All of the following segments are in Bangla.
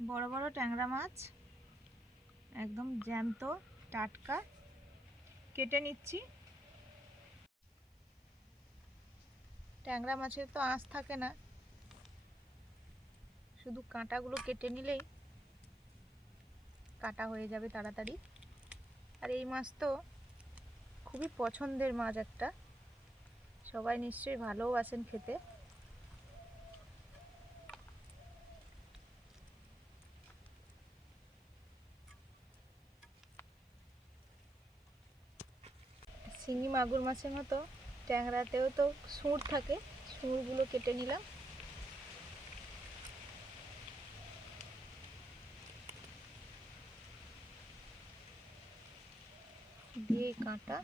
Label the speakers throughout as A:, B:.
A: বড় বড় ট্যাংরা মাছ, একদম জ্যান্ত, টাটকা। কেটে নিচ্ছি। ট্যাংরা মাছের তো আঁশ থাকে না। শুধু কাঁটাগুলো কেটে নিলেই কাটা হয়ে যাবে তাড়াতাড়ি। আর এই মাছ তো খুবই পছন্দের মাছ একটা। সবাই নিশ্চয়ই ভালোবাসেন খেতে। শিঙি মাগুর মাছের মতো ট্যাংরাতেও তো সুর থাকে সুরগুলো কেটে নিলাম। দিয়ে এই কাঁটা,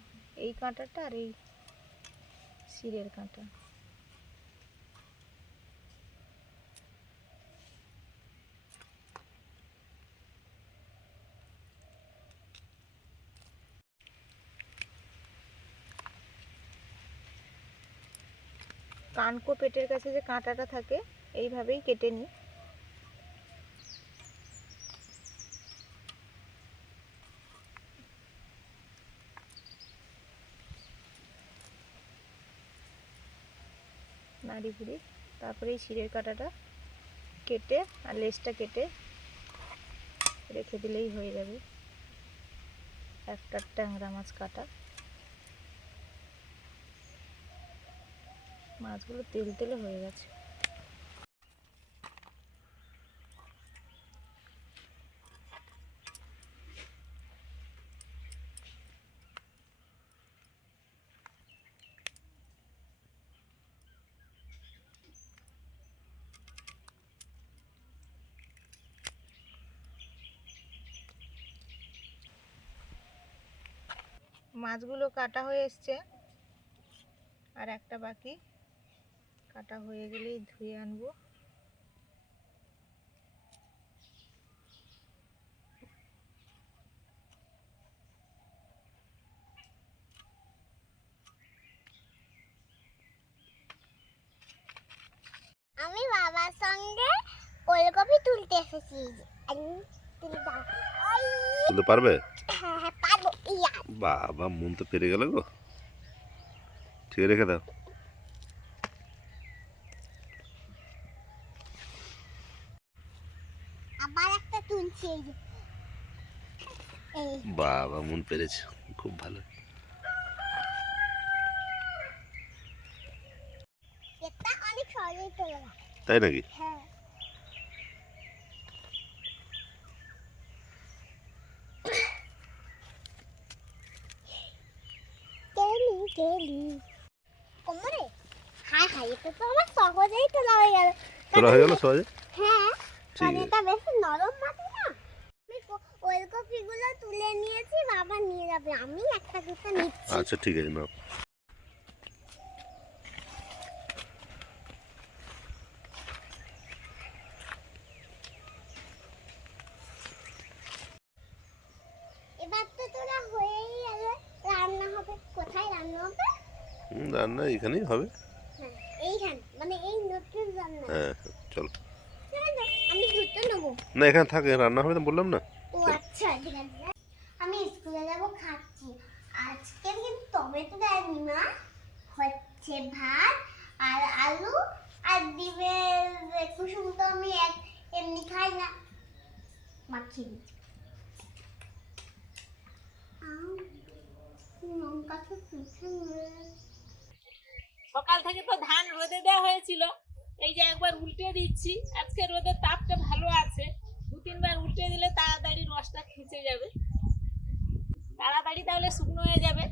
A: এই কাঁটাটা আর এই শিরের কাঁটা। কানকো পেটের কাছে যে কাঁটাটা থাকে, এইভাবেই কেটে নিই। নাড়ি ভুড়ি, তারপরে এই শিরের কাঁটাটা কেটে আর লেজটা কেটে রেখে দিলেই হয়ে যাবে। একটা ট্যাংরা মাছ কাটা। মাছগুলো তেল তেলে হয়ে গেছে। মাছগুলো কাটা হয়ে এসছে আর একটা বাকি। কাটা হয়ে গেলেই ধুয়ে আনব।
B: আমি বাবার সঙ্গে ওলকপি তুলতে এসেছি। আমি তুলে দাও। ওই,
C: তুলতে পারবে?
B: হ্যাঁ হ্যাঁ পারব। ইয়া।
C: বাবা মন তো পেরে গেল গো। ঠিক রেখে দাও
B: আবার একটা তুলছি এই যে এই
C: বাবা মন পেরেছে। খুব ভালো। তাই নাকি?
B: হ্যাঁ। কেলি কেলি। কোমরে হাই হাই এটা তো আমার সহজেই তোলা হয়ে গেল।
C: সহজে?
B: হ্যাঁ বেশি নরম মাটি না? ওলকপিগুলো তুলে নিয়েছি বাবা নিয়ে যাবে আমি একটা দুটো নিচ্ছি।
C: আচ্ছা ঠিক আছে নাও।
B: এবার তো তোরা হয়েই গেল রান্না হবে। কোথায় রান্না হবে?
C: রান্না এখানেই হবে।
B: হ্যাঁ এইখানে মানে এই নতুন রান্না।
C: হ্যাঁ চলো।
B: আমি দুটো নেব।
C: না এখানে থাকে রান্না হবে না বললাম না।
B: আচ্ছা। আমি স্কুলে যাব, খাচ্ছি। আজকে কিন্তু টমেটো দেয়নি মা। হচ্ছে ভাত আর আলু আর ডিমের কুসুম তো আমি এক এমনি খাই না। মাখিয়ে
D: সকাল থেকে তো ধান রোদে দেওয়া হয়েছিল। এই যে একবার উল্টে দিচ্ছি, আজকে রোদের তাপটা ভালো আছে। তিনবার উল্টে দিলে তাড়াতাড়ি রসটা খেঁচে যাবে। তাড়াতাড়ি তাহলে শুকনো হয়ে যাবে।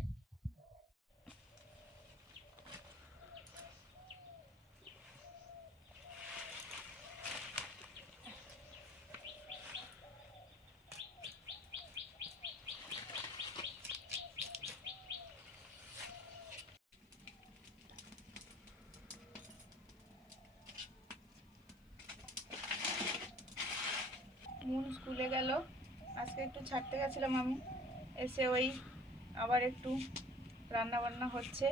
A: গেল আজকে একটু ছাড়তে গেছিলাম আমি। এসে ওই আবার একটু রান্না বান্না হচ্ছে।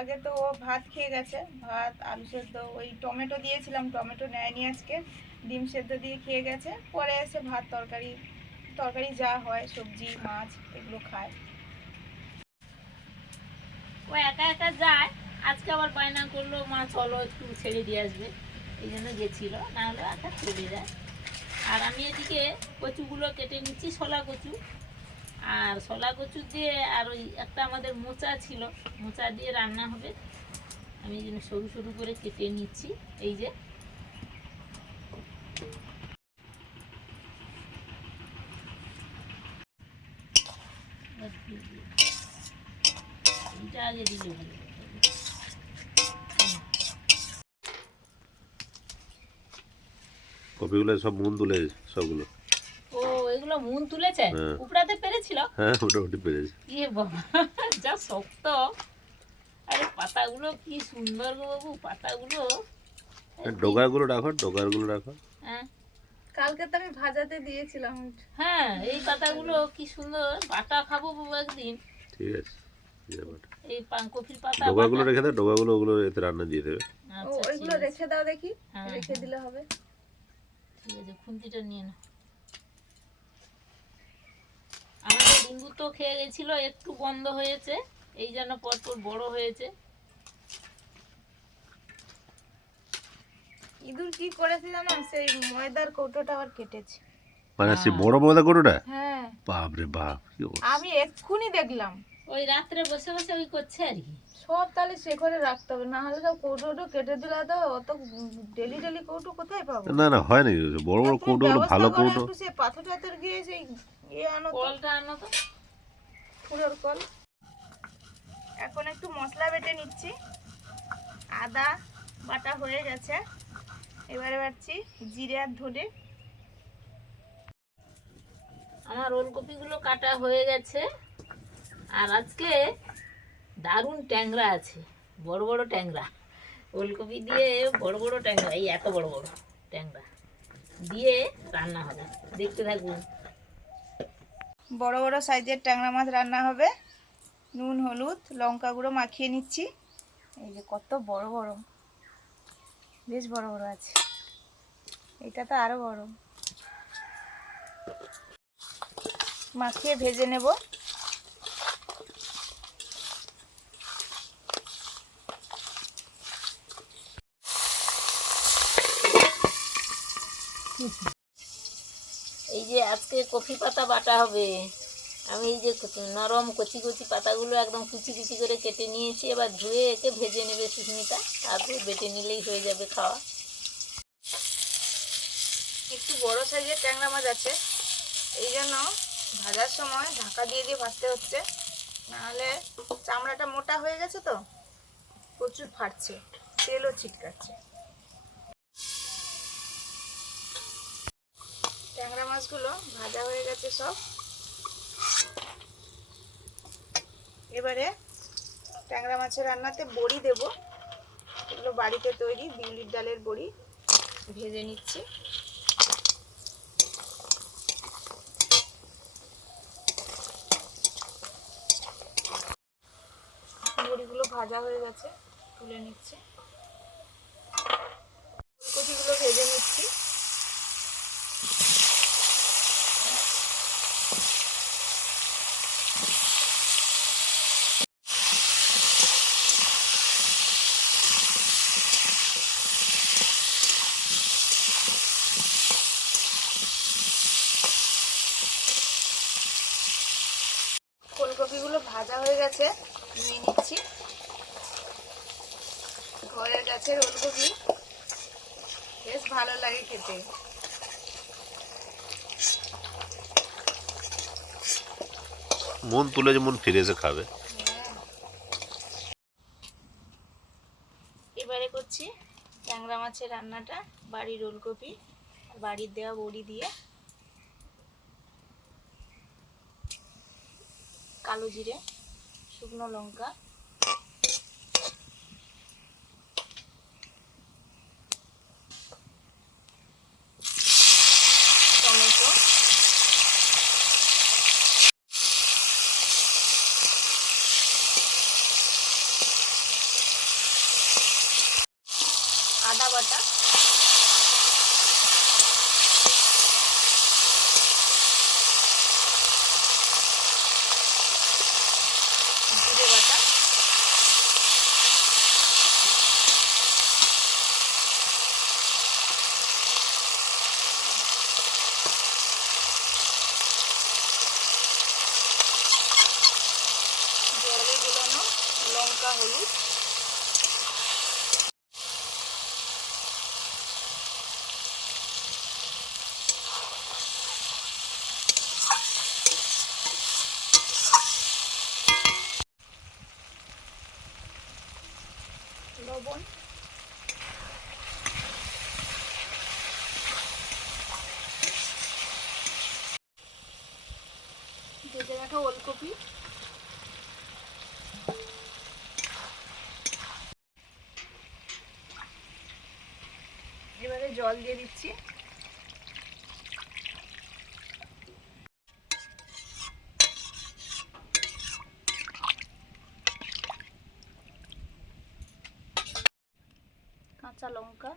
A: আগে তো ও ভাত খেয়ে গেছে। ভাত, আলু সেদ্ধ, ওই টমেটো দিয়েছিলাম। টমেটো নেয়নি আজকে। ডিম সেদ্ধ দিয়ে খেয়ে গেছে। পরে এসে ভাত, তরকারি তরকারি যা হয়, সবজি, মাছ, এগুলো খায়।
D: ও একা একা যায়। আজকে আবার বায়না করল, মা, চলো একটু ছেড়ে দিয়ে আসবে। এই জন্য গেছিল। না হলে একা চলে যায়। আর আমি এদিকে কচুগুলো কেটে নিচ্ছি শলা কচু। আর শলা কচু দিয়ে আর ওই একটা আমাদের মোচা ছিল, মোচা দিয়ে রান্না হবে। আমি সরু সরু করে কেটে নিচ্ছি, এই যে এটা আগে দিলে ভালো হতো।
C: কপিগুলো সব মন তুলে সবগুলো।
D: ও এগুলো মন তুলেছে?
C: হ্যাঁ।
D: উপরাতে পেরেছিল?
C: হ্যাঁ মোটামুটি পেরেছে।
D: ইয়ে বাবা যা শক্ত। আরে পাতাগুলো কি সুন্দর গো বাবু পাতাগুলো।
C: ডোগারগুলো রাখো ডোগারগুলো রাখো।
D: হ্যাঁ।
A: কালকে তো আমি ভাজাতে দিয়েছিলাম।
D: হ্যাঁ এই পাতাগুলো কি সুন্দর। বাটা খাব বাবু একদিন।
C: ঠিক আছে
D: এই পাতা
C: ডোগাগুলো রেখে দাও ডোগাগুলো ওগুলো এতে রান্না দিয়ে দেবে।
D: আচ্ছা
A: ওইগুলো রেখে দাও দেখি
D: হ্যাঁ,
A: রেখে
D: হ্যাঁ।
A: দিলে হবে।
D: ঠিক আছে খুন্তিটা নিয়ে না আমাদের ডেঙ্গু তো খেয়ে গেছিল একটু বন্ধ হয়েছে এই জন্য পরপর বড় হয়েছে।
A: ইঁদুর কি করেছে জানো সেই ময়দার কৌটোটা আবার কেটেছে।
C: মানে সে বড় বড় কোটোটা?
A: হ্যাঁ।
C: বাপ রে বাপ
A: আমি এক্ষুনি দেখলাম।
D: ওই রাত্রে বসে বসে ওই করছে আর কি।
A: সব তাহলে সে করে রাখতে হবে না হলে সব কৌটো কেটে দিলে তো অত ডেলি ডেলি কৌটো কোথায় পাবো?
C: না না হয় নাকি বড় বড়
A: ব্যবস্থা
C: ভালো
A: করো,
C: কৌটো।
A: একটু সে পাথর টাথর গিয়ে সেই ইয়ে আনো
D: কলটা আনো তো।
A: ফুলের কল। এখন একটু মশলা বেটে নিচ্ছি। আদা বাটা হয়ে গেছে। এবারে বাড়ছি জিরে আর ধনে।
D: আমার ওলকপিগুলো কাটা হয়ে গেছে। আর আজকে দারুণ ট্যাংরা আছে, বড় বড় ট্যাংরা। ওলকপি দিয়ে বড় বড় ট্যাংরা, এই এত বড় বড় ট্যাংরা। দিয়ে রান্না হবে, দেখতে থাকুন।
A: বড় বড় সাইজের ট্যাংরা মাছ রান্না হবে। নুন, হলুদ, লঙ্কা গুঁড়ো মাখিয়ে নিচ্ছি। এই যে কত বড় বড়, বেশ বড় বড় আছে। এটা তো আরও বড়। মাখিয়ে ভেজে নেব।
D: এই যে আজকে কফি পাতা বাটা হবে। আমি এই যে নরম কচি কচি পাতাগুলো একদম কুচি কুচি করে কেটে নিয়েছি, এবার ধুয়ে একে ভেজে নেবে সুস্মিতা তারপর বেটে নিলেই হয়ে যাবে খাওয়া।
A: একটু বড় সাইজের ট্যাংরা মাছ আছে, এই জন্য ভাজার সময় ঢাকা দিয়ে দিয়ে ভাজতে হচ্ছে। নাহলে চামড়াটা মোটা হয়ে গেছে তো, প্রচুর ফাটছে, তেলও ছিটকাচ্ছে। ট্যাংরা মাছগুলো ভাজা হয়ে গেছে সব। এবারে ট্যাংরা মাছের রান্নাতে বড়ি দেব। এগুলো বাড়িতে তৈরি, বিউলির ডালের বড়ি। ভেজে নিচ্ছি। বড়িগুলো ভাজা হয়ে গেছে, তুলে নিচ্ছি ফুলকপিগুলো ভেজে নিচ্ছি ফুলকপিগুলো ভাজা হয়ে গেছে নিয়ে নিচ্ছি ঘরের গাছের ওলকপি বেশ ভালো লাগে খেতে।
C: মন তুলে যে মন ফিরে এসে খাবে।
A: এবারে করছি ট্যাংরা মাছের রান্নাটা বাড়ির ওলকপি বাড়ির দেওয়া বড়ি দিয়ে। কালো জিরে শুকনো লঙ্কা লঙ্কা হলুদ জল দিয়ে দিচ্ছি কাঁচা লঙ্কা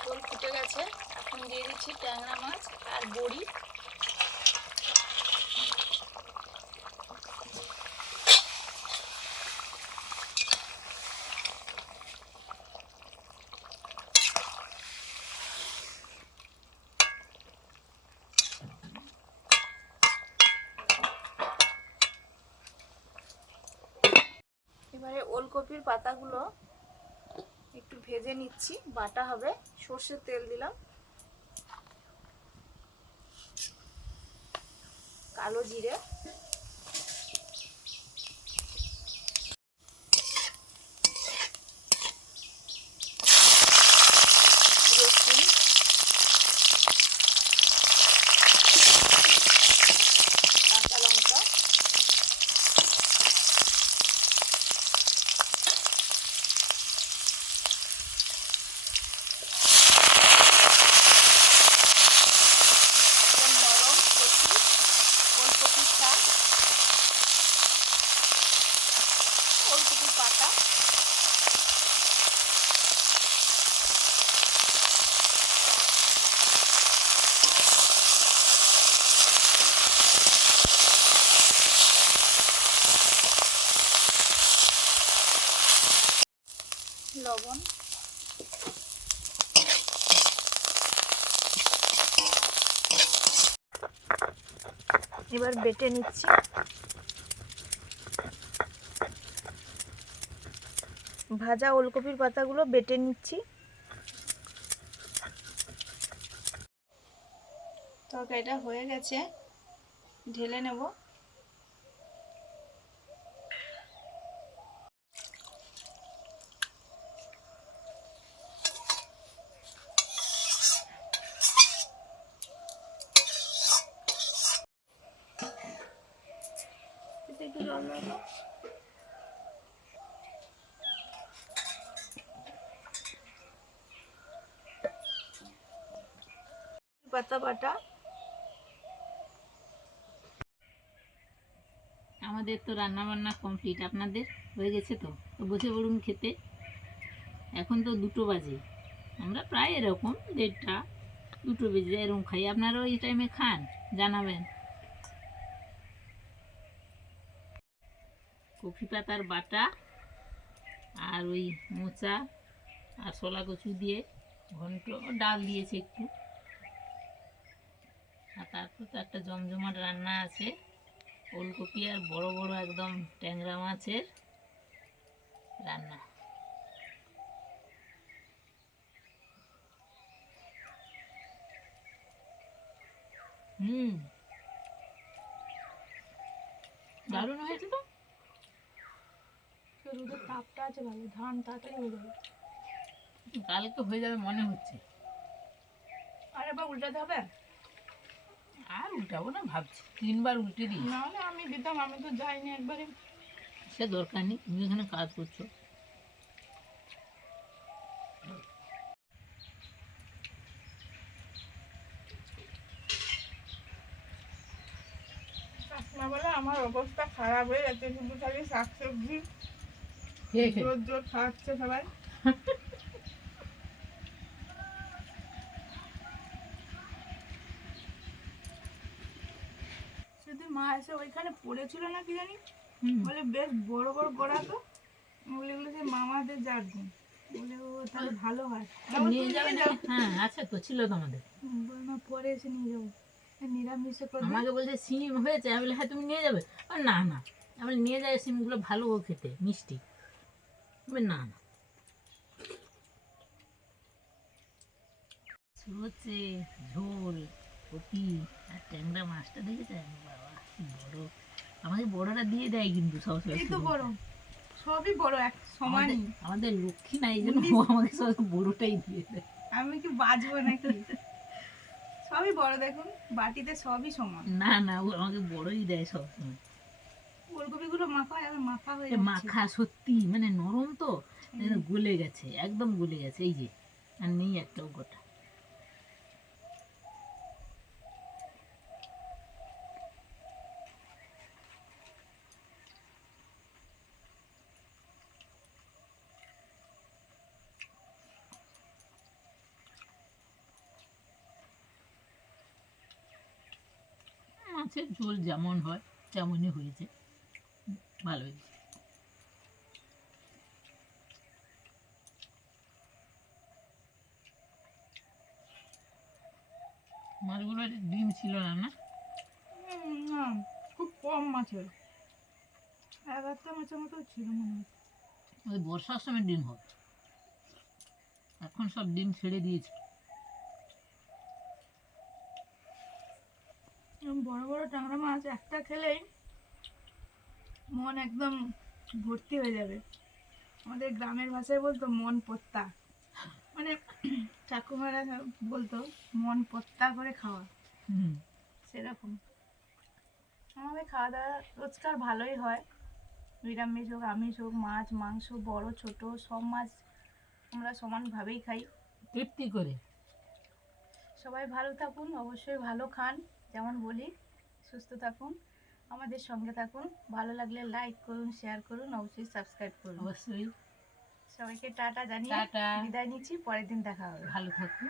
A: ঝোল ফুটে গেছে এখন দিয়ে দিচ্ছি ট্যাংরা মাছ আর বড়ি এবারে ওলকপির পাতাগুলো একটু ভেজে নিচ্ছি বাটা হবে সর্ষের তেল দিলাম। কালো জিরে রসুন কাঁচা লঙ্কা একদম নরম কচি ওলকপির শাক ওলকপির পাতা লবণ এবার বেটে নিচ্ছি। ভাজা ওলকপির পাতাগুলো বেটে নিচ্ছি। তরকারিটা হয়ে গেছে ঢেলে নেব এতে একটু জল দাও তো। পাতা বাটা
D: আমাদের তো রান্না বান্না কমপ্লিট আপনাদের? হয়ে গেছে তো? তো বসে পড়ুন খেতে। এখন তো দুটো বাজে। আমরা প্রায় এরকম দেড়টা, দুটো বেজে এরকম খাই। আপনারাও এই টাইমে খান, জানাবেন। কফি পাতার বাটা আর ওই মোচা আর শলা কচু দিয়ে ঘন্ট, ডাল দিয়েছে একটু। আর তারপর তো একটা জমজমাট রান্না আছে। ওলকপি আর বড় বড় একদম ট্যাংরা মাছের রান্না। হুম। দারুণ হয়েছে তো?
A: রোদের তাপটা আছে ভালো ধান তাড়াতাড়ি হয়ে যাবে।
D: কালকে হয়ে যাবে মনে হচ্ছে।
A: আর এবার উল্টাতে হবে?
D: আর উল্টাবো না ভাবছি। তিনবার উল্টে দিই
A: নাহলে আমি দিতাম আমি তো যাইনি একবারে।
D: সে দরকার নেই তুমি এখানে কাজ করছ।
A: বলে আমার অবস্থা খারাপ হয়ে যাচ্ছে শুধু খালি শাকসবজি। জোর জোর খাচ্ছে সবাই শুধু মা এসে ওইখানে পড়েছিল না কি জানি? বলে বেশ বড় বড় গড়া তো। বলে এগুলো যে মামাদের জাগবে বলে ও তাহলে ভালো হয়।
D: নিয়ে যাবে না। হ্যাঁ আছে তো ছিল তোমাদের।
A: বলে মা পরে এসে নিয়ে যাব। নিরামিষে করে
D: আমাকে বলছে সিম হয়েছে। আমি বলি হ্যাঁ তুমি নিয়ে যাবে? না না। আমি নিয়ে যায় সিমগুলো ভালো ও খেতে মিষ্টি। না না। হচ্ছে ঝোল কপি আর ট্যাংরা মাছটা দেখেছেন? বাবা কি বড়। আমাকে বড়টা দিয়ে দেয় কিন্তু সবসময়
A: এই তো বড়। সবই বড় এক সমানই
D: আমাদের- আমাদের লক্ষ্মী নাই জন্য আমাকে সব বড়টাই দিয়ে দেয়।
A: আমি কি বাজবো নাকি? সবই বড় দেখুন বাটিতে সবই সমান।
D: না না ও আমাকে বড়ই দেয় সবসময়
A: ফুলকপি গুলো মাখা আর মাখা হয়ে
D: মাখা সত্যি মানে নরম তো গলে গেছে একদম গলে গেছে এই যে আর নেই একটাও গোটা মাছের ঝোল যেমন হয় তেমনই হয়েছে। ভালো হয়েছে। মাছগুলো ডিম ছিল না না?
A: খুব কম মাছের। এগারোটা মাছের মতো ছিল মনে হয়।
D: ওই বর্ষার সময় ডিম হবে এখন সব ডিম ছেড়ে দিয়েছে।
A: বড় বড় ট্যাংরা মাছ একটা খেলেই মন একদম ভর্তি হয়ে যাবে। আমাদের গ্রামের ভাষায় বলতো মন পত্তা। মানে ঠাকুমারা বলতো মন পত্তা করে খাওয়া।
D: হুম।
A: সেরকম। আমাদের খাওয়া দাওয়া রোজকার ভালোই হয়। নিরামিষ হোক আমিষ হোক মাছ মাংস বড় ছোট সব মাছ আমরা সমানভাবেই খাই।
D: তৃপ্তি করে।
A: সবাই ভালো থাকুন অবশ্যই ভালো খান। যেমন বলি সুস্থ থাকুন আমাদের সঙ্গে থাকুন। ভালো লাগলে লাইক করুন শেয়ার করুন অবশ্যই সাবস্ক্রাইব করুন।
D: অবশ্যই।
A: সবাইকে টাটা জানিয়ে বিদায় নিচ্ছি পরের দিন দেখা হবে।
D: ভালো থাকুন।